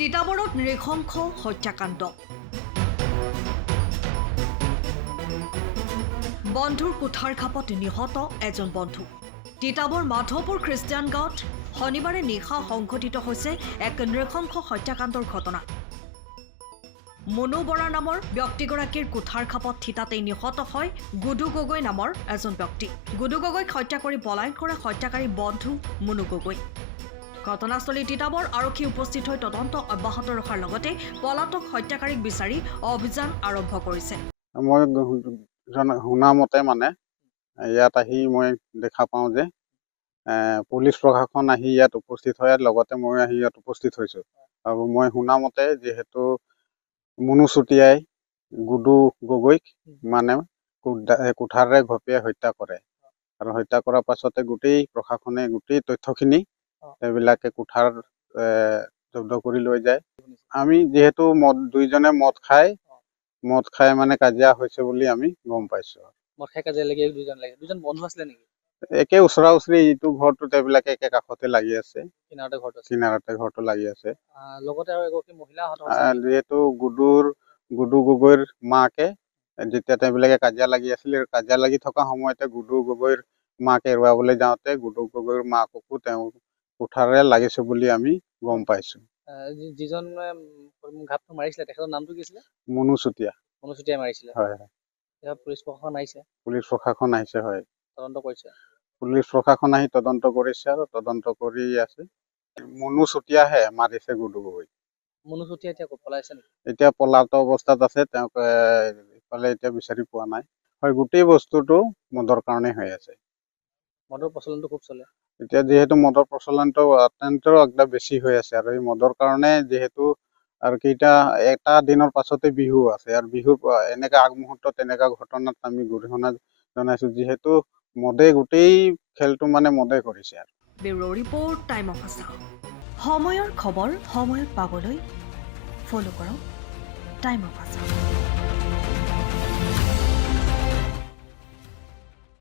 তিতাবৰত নৃশংস হত্যাকাণ্ড বন্ধুৰ কুঠাৰ খাপত নিহত এজন বন্ধু তিতাবৰ মাধৱপুৰ খ্ৰীষ্টিয়ান গাঁৱত শনিবাৰে নিশা সংঘটিত হৈছে এক নৃশংস হত্যাকাণ্ডৰ ঘটনা মনু বৰা নামৰ ব্যক্তিগৰাকীৰ কুঠাৰ খাপত থিতাতেই নিহত হয় গুডু গগৈ নামৰ এজন ব্যক্তি গুডু গগৈক হত্যা কৰি পলায়ন কৰা হত্যাকাৰী বন্ধু মনু গগৈ ঘটনাস্থলী তিতাবৰ আৰক্ষী উপস্থিত হৈ তদন্ত অব্যাহত ৰখাৰ লগতে পলাতক হত্যাকাৰীক বিচাৰি অভিযান আৰম্ভ কৰিছে মই শুনা মতে মানে ইয়াত আহি মই দেখা পাওঁ যে পুলিচ প্ৰশাসন আহি ইয়াত উপস্থিত হয় লগতে মই আহি ইয়াত উপস্থিত হৈছোঁ আৰু মই শুনা মতে যিহেতু মুনু চুতীয়াই গুডু গগৈক মানে কুঠাৰেৰে ঘপিয়াই হত্যা কৰে আৰু হত্যা কৰাৰ পাছতে গোটেই প্ৰশাসনে গোটেই তথ্যখিনি এইবিলাকে কুঠাৰ জব্দ কৰি লৈ যায় আমি যিহেতু দুইজনে মদ খাই মানে কাজিয়া হৈছে বুলি আমি গম পাইছোঁ মদ খাই কাজিয়া লাগি দুজন বন্ধু আছিলে নেকি একে ওচৰা ওচৰি ইটো ঘৰটোত এইবিলাকে একে কাষতে লাগি আছে কিনাৰতে ঘৰটো লাগি আছে লগতে আৰু এগৰাকী মহিলা যিহেতু গুডু গগৈৰ মাকে যেতিয়া তেওঁবিলাকে কাজিয়া লাগি আছিল কাজিয়া লাগি থকা সময়তে গুডু গগৈৰ মাক এৰুৱাবলৈ যাওঁতে গুডু গগৈৰ মাককো তেওঁ কুঠাৰেৰে লাগিছে বুলি আমি গম পাইছোঁ যিজন ঘাতটো মাৰিছিলে তেখেতৰ নামটো কি আছিলে মুনু চুতীয়া মাৰিছিলে হয় পুলিচ প্ৰশাসন আহিছে হয় তদন্ত কৰিছে পুলিচ প্ৰশাসন আহি তদন্ত কৰিছে আৰু তদন্ত কৰি আছে মুনু চুতীয়াহে মাৰিছে গুডু গগৈ মুনু চুতীয়া এতিয়া পলাইছে নেকি এতিয়া পলাত অৱস্থাত আছে তেওঁক ইফালে এতিয়া বিচাৰি পোৱা নাই হয় গোটেই বস্তুটো মদৰ কাৰণে হৈ আছে মদৰ প্ৰচলনটো খুব চলে এতিয়া যিহেতু মদৰ প্ৰচলনটো অত্যন্ত একদম বেছি হৈ আছে আৰু এই মদৰ কাৰণে যিহেতু আৰু এটা দিনৰ পাছতে বিহু আছে আৰু বিহুৰ এনেকা আগমুহূৰ্তত এনেকা ঘটনাত আমি গৰিহণা জনাইছো যিহেতু মদে গোটেই খেলটো মানে মদে কৰিছে আৰু bureau report time of Assam সময়ৰ খবৰ সময়ত পাবলৈ ফলো কৰক টাইম অফ আছাম